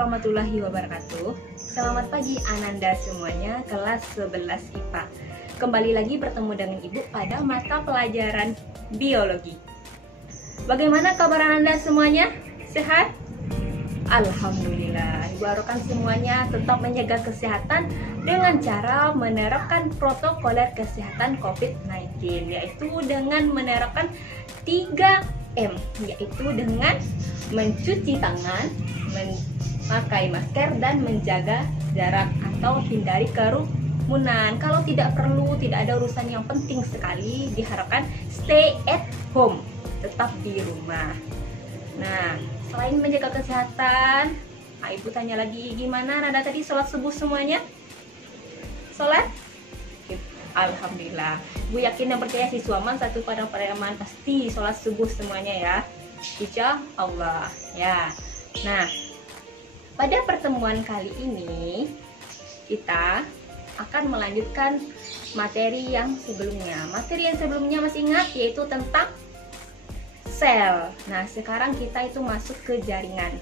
warahmatullahi wabarakatuh. Selamat pagi Ananda semuanya, kelas 11 IPA. Kembali lagi bertemu dengan Ibu pada mata pelajaran biologi. Bagaimana kabar Ananda semuanya? Sehat? Alhamdulillah. Ibu harapkan semuanya tetap menjaga kesehatan dengan cara menerapkan protokoler kesehatan COVID-19, yaitu dengan menerapkan 3M, yaitu dengan mencuci tangan, memakai masker, dan menjaga jarak atau hindari kerumunan. Kalau tidak perlu, tidak ada urusan yang penting sekali, diharapkan stay at home, tetap di rumah. Nah, selain menjaga kesehatan, Ibu tanya lagi, gimana Nada tadi sholat subuh semuanya? Sholat? Alhamdulillah. Ibu yakin dan percaya siswa man satu pada pereman pasti sholat subuh semuanya ya. Insya Allah ya. Nah, pada pertemuan kali ini kita akan melanjutkan materi yang sebelumnya. Materi yang sebelumnya masih ingat, yaitu tentang sel. Nah, sekarang kita itu masuk ke jaringan.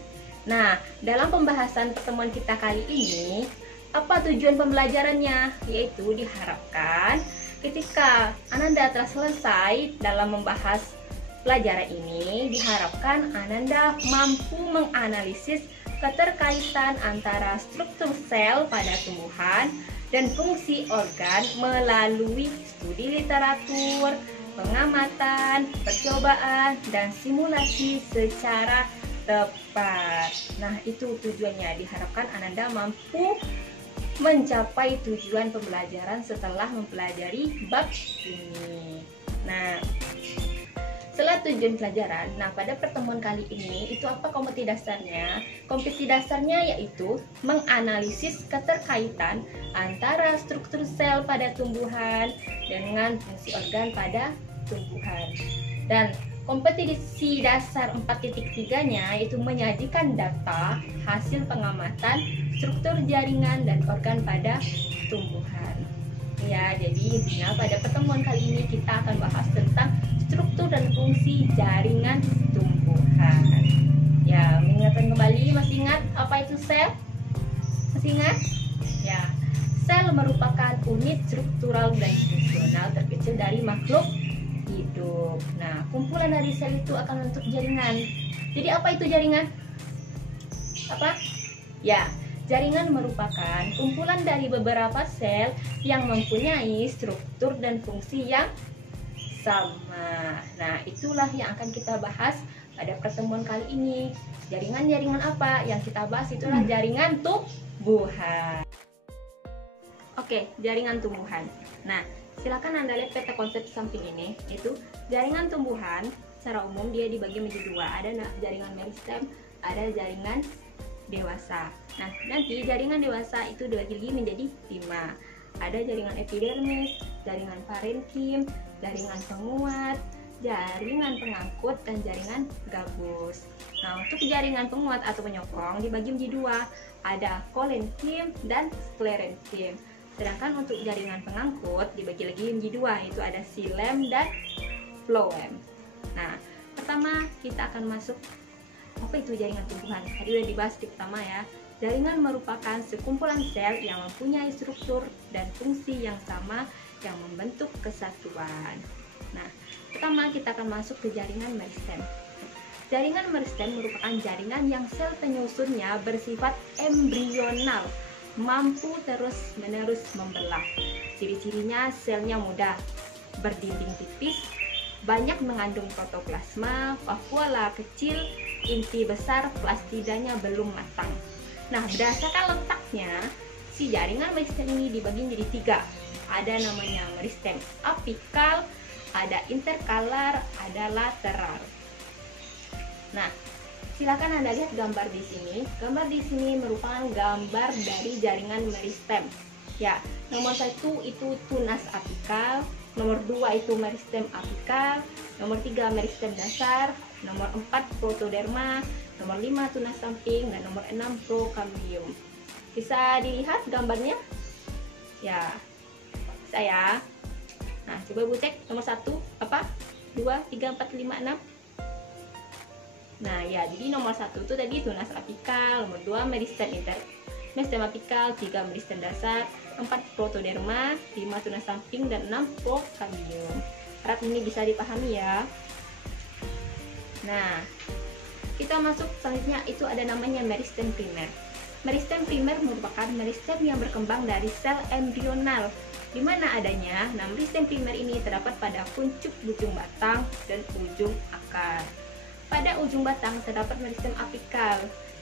Nah, dalam pembahasan pertemuan kita kali ini, apa tujuan pembelajarannya? Yaitu diharapkan ketika Ananda telah selesai dalam membahas pelajaran ini, diharapkan Ananda mampu menganalisis keterkaitan antara struktur sel pada tumbuhan dan fungsi organ melalui studi literatur, pengamatan, percobaan, dan simulasi secara tepat. Nah, itu tujuannya. Diharapkan Ananda mampu mencapai tujuan pembelajaran setelah mempelajari bab ini. Nah, setelah tujuan pelajaran, pada pertemuan kali ini itu apa kompetensi dasarnya? Kompetensi dasarnya yaitu menganalisis keterkaitan antara struktur sel pada tumbuhan dengan fungsi organ pada tumbuhan. Dan kompetensi dasar 4.3-nya itu menyajikan data hasil pengamatan struktur jaringan dan organ pada tumbuhan. Ya, jadi intinya pada pertemuan kali ini kita akan bahas tentang struktur dan fungsi jaringan tumbuhan. Ya, mengingatkan kembali, masih ingat apa itu sel? Masih ingat? Ya, sel merupakan unit struktural dan fungsional terkecil dari makhluk hidup. Nah, kumpulan dari sel itu akan membentuk jaringan. Jadi apa itu jaringan? Apa? Ya, jaringan merupakan kumpulan dari beberapa sel yang mempunyai struktur dan fungsi yang sama. Nah, itulah yang akan kita bahas pada pertemuan kali ini. Jaringan-jaringan apa yang kita bahas? Itulah jaringan tumbuhan. Oke, jaringan tumbuhan. Nah, silakan Anda lihat peta konsep di samping ini. Itu jaringan tumbuhan secara umum dia dibagi menjadi dua. Ada jaringan meristem, ada jaringan dewasa. Nah, nanti jaringan dewasa itu dibagi lagi menjadi 5. Ada jaringan epidermis, jaringan parenkim, jaringan penguat, jaringan pengangkut, dan jaringan gabus. Nah, untuk jaringan penguat atau penyokong dibagi menjadi 2. Ada kolenkim dan sklerenkim. Sedangkan untuk jaringan pengangkut dibagi lagi menjadi 2, yaitu ada xilem dan phloem. Nah, pertama kita akan masuk apa itu jaringan tumbuhan. Tadi udah dibahas di pertama ya. Jaringan merupakan sekumpulan sel yang mempunyai struktur dan fungsi yang sama yang membentuk kesatuan. Nah, pertama kita akan masuk ke jaringan meristem. Jaringan meristem merupakan jaringan yang sel penyusunnya bersifat embrional, mampu terus-menerus membelah. Ciri-cirinya selnya mudah, berdinding tipis, banyak mengandung protoplasma, vakuola kecil, inti besar, plastidanya belum matang. Nah, berdasarkan letaknya, si jaringan meristem ini dibagi menjadi 3. Ada namanya meristem apikal, ada interkalar, ada lateral. Nah, silakan Anda lihat gambar di sini. Gambar di sini merupakan gambar dari jaringan meristem. Ya, nomor 1 itu tunas apikal, nomor 2 itu meristem apikal, nomor 3 meristem dasar, nomor 4 protoderma, nomor 5 tunas samping, dan nomor 6 prokambium. Bisa dilihat gambarnya? Ya, saya. Nah, coba Ibu cek nomor 1 apa? 2, 3, 4, 5, 6. Nah ya, jadi nomor 1 itu tadi tunas apikal, nomor 2 meristem meristem apikal, 3 meristem dasar, 4 protoderma, 5 tunas samping, dan 6 prokambium. Harap ini bisa dipahami ya. Nah, kita masuk selanjutnya, itu ada namanya meristem primer. Meristem primer merupakan meristem yang berkembang dari sel embrional. Di mana adanya? Nah, meristem primer ini terdapat pada kuncup ujung batang dan ujung akar. Pada ujung batang terdapat meristem apikal.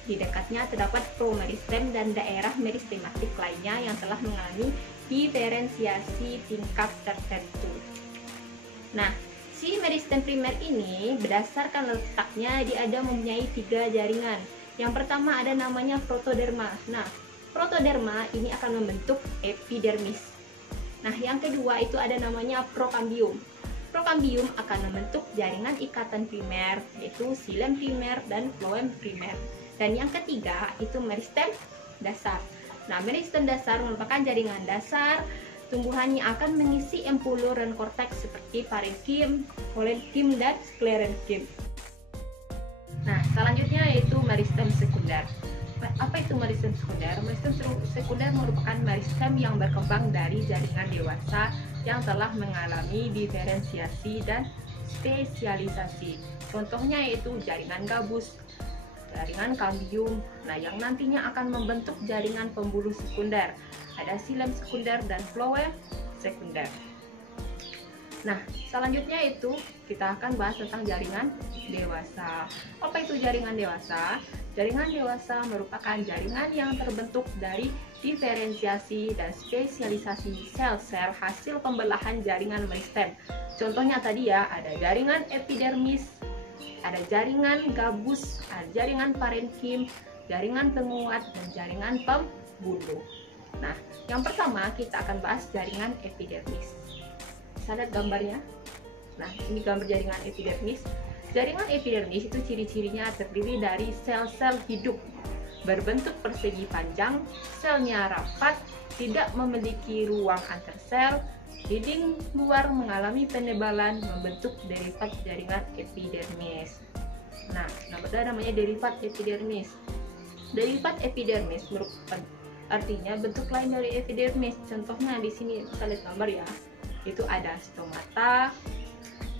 Di dekatnya terdapat promeristem dan daerah meristematik lainnya yang telah mengalami diferensiasi tingkat tertentu. Nah, si meristem primer ini berdasarkan letaknya dia ada mempunyai 3 jaringan. Yang pertama ada namanya protoderma. Nah, protoderma ini akan membentuk epidermis. Nah, yang kedua itu ada namanya prokambium. Prokambium akan membentuk jaringan ikatan primer, yaitu xilem primer dan floem primer. Dan yang ketiga itu meristem dasar. Nah, meristem dasar merupakan jaringan dasar tumbuhan yang akan mengisi empulur dan korteks seperti parenkim, kolenkim, dan sklerenkim. Nah, selanjutnya yaitu meristem sekunder. Apa itu meristem sekunder? Meristem sekunder merupakan meristem yang berkembang dari jaringan dewasa yang telah mengalami diferensiasi dan spesialisasi. Contohnya yaitu jaringan gabus, jaringan kambium, nah yang nantinya akan membentuk jaringan pembuluh sekunder. Ada xilem sekunder dan floem sekunder. Nah, selanjutnya itu kita akan bahas tentang jaringan dewasa. Apa itu jaringan dewasa? Jaringan dewasa merupakan jaringan yang terbentuk dari diferensiasi dan spesialisasi sel-sel hasil pembelahan jaringan meristem. Contohnya tadi ya, ada jaringan epidermis, ada jaringan gabus, ada jaringan parenkim, jaringan penguat, dan jaringan pembuluh. Nah, yang pertama kita akan bahas jaringan epidermis. Bisa lihat gambarnya? Nah, ini gambar jaringan epidermis. Jaringan epidermis itu ciri-cirinya terdiri dari sel-sel hidup, berbentuk persegi panjang, selnya rapat, tidak memiliki ruang antar sel, dinding luar mengalami penebalan, membentuk derivat jaringan epidermis. Nah, namanya derivat epidermis. Derivat epidermis merupakan artinya bentuk lain dari epidermis. Contohnya di sini kita lihat gambar ya. Itu ada stomata,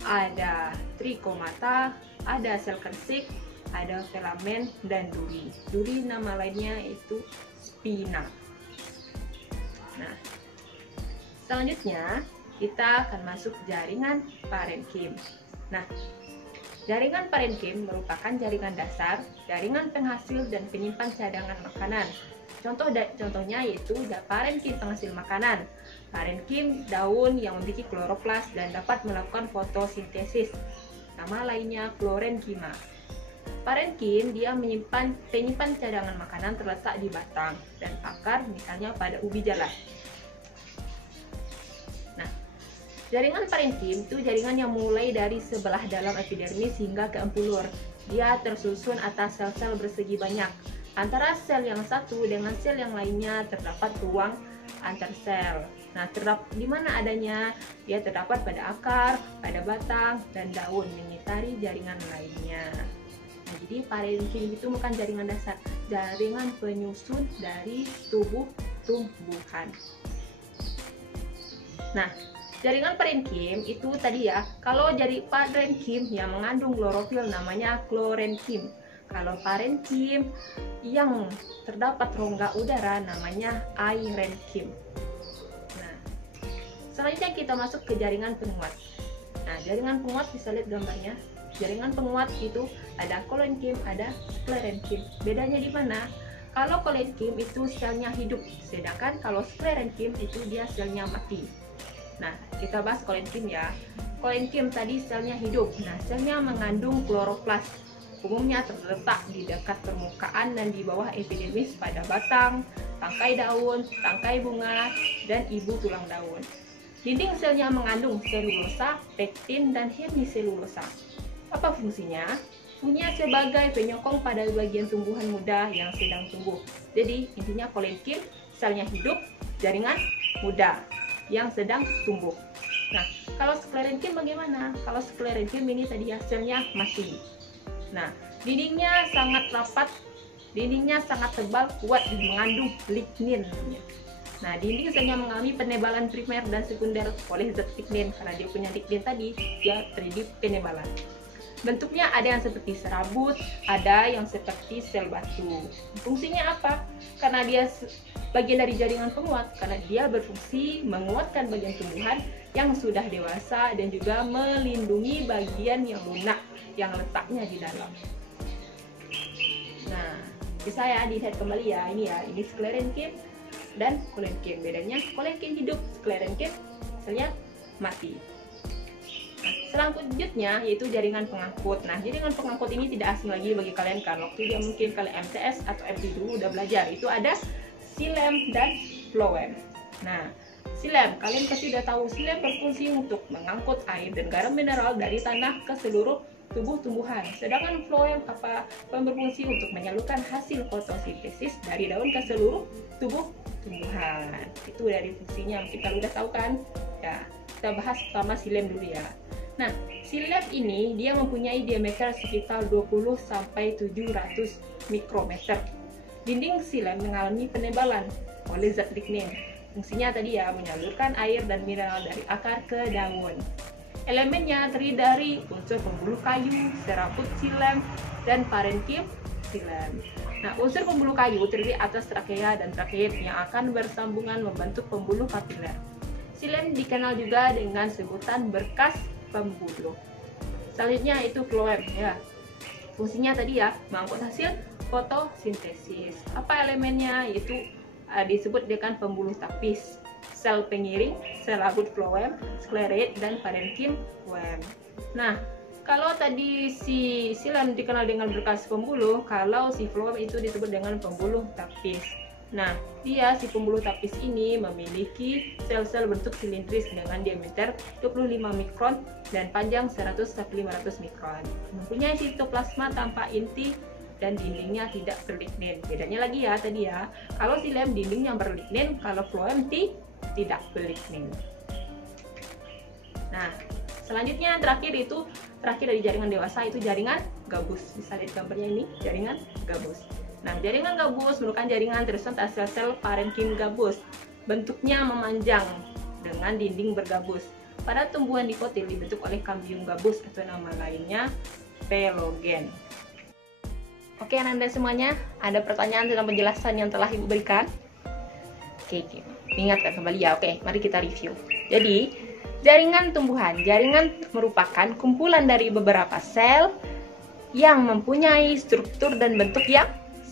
ada trikomata, ada sel kersik, ada filamen, dan duri. Duri nama lainnya itu spina. Nah, selanjutnya kita akan masuk jaringan parenkim. Nah, jaringan parenkim merupakan jaringan dasar, jaringan penghasil dan penyimpan cadangan makanan. Contohnya yaitu parenkim penghasil makanan. Parenkim daun yang memiliki kloroplas dan dapat melakukan fotosintesis. Nama lainnya klorenkima. Parenkim dia penyimpan cadangan makanan terletak di batang dan akar, misalnya pada ubi jalar. Nah, jaringan parenkim itu jaringan yang mulai dari sebelah dalam epidermis hingga ke empulur. Dia tersusun atas sel-sel bersegi banyak. Antara sel yang satu dengan sel yang lainnya terdapat ruang antar sel. Nah, di mana adanya? Dia terdapat pada akar, pada batang, dan daun, mengitari jaringan lainnya. Nah, jadi parenkim itu bukan jaringan dasar, jaringan penyusun dari tubuh tumbuhan. Nah, jaringan parenkim itu tadi ya, kalau jadi parenkim yang mengandung klorofil namanya klorenkim. Kalau parenkim yang terdapat rongga udara namanya airenkim. Nah, selanjutnya kita masuk ke jaringan penguat. Nah, jaringan penguat bisa lihat gambarnya. Jaringan penguat itu ada kolenkim, ada sklerenkim. Bedanya di mana? Kalau kolenkim itu selnya hidup, sedangkan kalau sklerenkim itu dia selnya mati. Nah, kita bahas kolenkim ya. Kolenkim tadi selnya hidup. Nah, selnya mengandung kloroplas. Umumnya terletak di dekat permukaan dan di bawah epidermis pada batang, tangkai daun, tangkai bunga, dan ibu tulang daun. Dinding selnya mengandung selulosa, pektin, dan hemiselulosa. Apa fungsinya? Fungsinya sebagai penyokong pada bagian tumbuhan muda yang sedang tumbuh. Jadi intinya kolenkim selnya hidup, jaringan muda yang sedang tumbuh. Nah, kalau sklerenkim bagaimana? Kalau sklerenkim ini tadi selnya mati. Nah, dindingnya sangat rapat, dindingnya sangat tebal, kuat dan mengandung lignin. Nah, dinding hanya mengalami penebalan primer dan sekunder oleh zat lignin. Karena dia punya lignin tadi, dia terjadi penebalan. Bentuknya ada yang seperti serabut, ada yang seperti sel batu. Fungsinya apa? Karena dia bagian dari jaringan penguat, karena dia berfungsi menguatkan bagian tumbuhan yang sudah dewasa dan juga melindungi bagian yang lunak yang letaknya di dalam. Nah, bisa ya dilihat kembali ya, ini sclerenchyme dan colenchyme. Bedanya colenchyme hidup, sclerenchyme selnya mati. Selanjutnya yaitu jaringan pengangkut. Nah, jaringan pengangkut ini tidak asing lagi bagi kalian kan. Waktu dia mungkin kalian MTS atau FD dulu udah belajar. Itu ada xilem dan phloem. Nah, xilem kalian pasti udah tahu, xilem berfungsi untuk mengangkut air dan garam mineral dari tanah ke seluruh tubuh tumbuhan. Sedangkan phloem berfungsi untuk menyalurkan hasil fotosintesis dari daun ke seluruh tubuh tumbuhan. Itu dari fungsinya mungkin kalian udah tahu kan? Ya, kita bahas pertama xilem dulu ya. Nah, xilem ini dia mempunyai diameter sekitar 20 sampai 700 mikrometer. Dinding xilem mengalami penebalan oleh zat lignin. Fungsinya tadi ya menyalurkan air dan mineral dari akar ke daun. Elemennya terdiri dari unsur pembuluh kayu, serabut xilem, dan parenkim xilem. Nah, unsur pembuluh kayu terdiri atas trakea dan trakeid yang akan bersambungan membentuk pembuluh kapiler. Xilem dikenal juga dengan sebutan berkas pembuluh. Selanjutnya itu phloem ya. Fungsinya tadi ya mengangkut hasil fotosintesis. Apa elemennya? Yaitu disebut dengan pembuluh tapis, sel pengiring, serabut phloem, sclereid, dan parenkim phloem. Nah, kalau tadi si xilem dikenal dengan berkas pembuluh, kalau si phloem itu disebut dengan pembuluh tapis. Nah, si pembuluh tapis ini memiliki sel-sel bentuk silindris dengan diameter 25 mikron dan panjang 100-500 mikron. Mempunyai sitoplasma tanpa inti dan dindingnya tidak berlignin. Bedanya lagi ya tadi ya, kalau xilem dindingnya berlignin, kalau phloem tidak berlignin. Nah, selanjutnya terakhir dari jaringan dewasa itu jaringan gabus. Bisa lihat gambarnya ini, jaringan gabus. Nah, jaringan gabus merupakan jaringan tersusun atas sel parenkim gabus. Bentuknya memanjang dengan dinding bergabus. Pada tumbuhan dikotil dibentuk oleh kambium gabus atau nama lainnya pelogen. Oke, Anda semuanya, ada pertanyaan tentang penjelasan yang telah Ibu berikan? Oke, ingatkan kembali ya. Oke, mari kita review. Jadi, jaringan tumbuhan. Jaringan merupakan kumpulan dari beberapa sel yang mempunyai struktur dan bentuk yang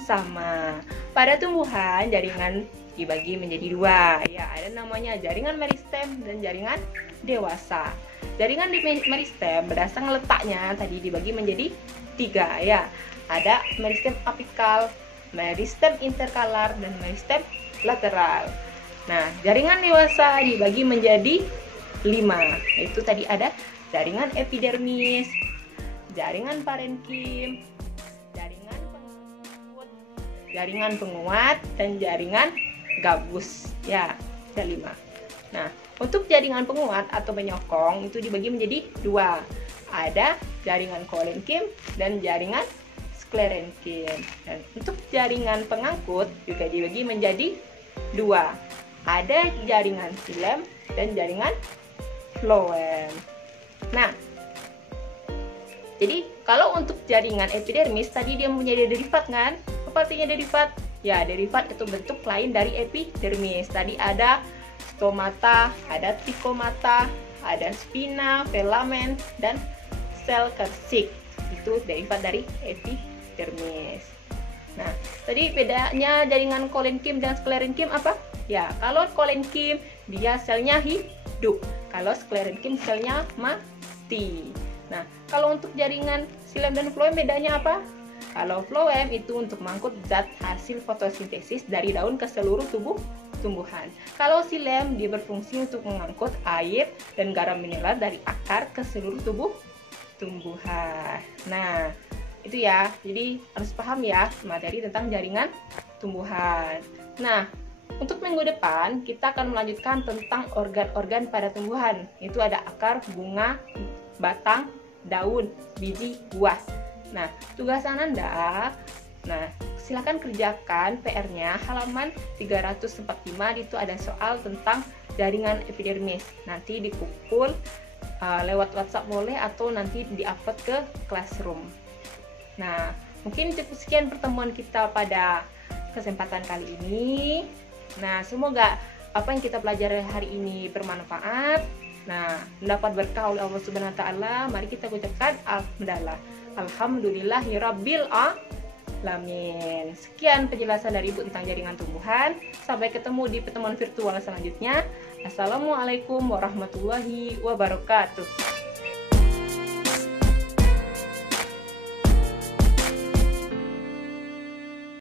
sama. Pada tumbuhan, jaringan dibagi menjadi dua. Ya, ada namanya jaringan meristem dan jaringan dewasa. Jaringan di meristem berdasarkan letaknya tadi dibagi menjadi tiga ya. Ada meristem apikal, meristem interkalar, dan meristem lateral. Nah, jaringan dewasa dibagi menjadi 5. Itu tadi ada jaringan epidermis, jaringan parenkim, jaringan penguat, dan jaringan gabus. Ya, ada 5. Nah, untuk jaringan penguat atau penyokong itu dibagi menjadi 2. Ada jaringan colenchyme dan jaringan sclerenchyme. Dan untuk jaringan pengangkut juga dibagi menjadi 2. Ada jaringan xilem dan jaringan phloem. Nah, jadi kalau untuk jaringan epidermis tadi dia mempunyai derivat kan? Apa artinya derivat? Ya, derivat itu bentuk lain dari epidermis. Tadi ada stomata, ada trichomata, ada spina, filamen, dan sel kersik. Itu derivat dari epidermis. Nah, tadi bedanya jaringan colenchyme dan sclerenchyme apa? Ya, kalau colenchyme dia selnya hidup, kalau sclerenchyme selnya mati. Nah, kalau untuk jaringan xilem dan phloem bedanya apa? Kalau phloem itu untuk mengangkut zat hasil fotosintesis dari daun ke seluruh tubuh tumbuhan. Kalau xilem dia berfungsi untuk mengangkut air dan garam mineral dari akar ke seluruh tubuh tumbuhan. Nah, itu ya. Jadi harus paham ya materi tentang jaringan tumbuhan. Nah, untuk minggu depan kita akan melanjutkan tentang organ-organ pada tumbuhan. Itu ada akar, bunga, batang, daun, biji, buah. Nah, tugas Ananda, nah silakan kerjakan PR-nya halaman 345. Itu ada soal tentang jaringan epidermis. Nanti dipukul lewat WhatsApp boleh, atau nanti di-upload ke Classroom. Nah, mungkin cukup sekian pertemuan kita pada kesempatan kali ini. Nah, semoga apa yang kita pelajari hari ini bermanfaat. Nah, mendapat berkah oleh Allah Subhanahu wa taala. Mari kita ucapkan alhamdulillah. Alhamdulillahirabbil alamin. Sekian penjelasan dari Ibu tentang jaringan tumbuhan. Sampai ketemu di pertemuan virtual selanjutnya. Assalamualaikum warahmatullahi wabarakatuh.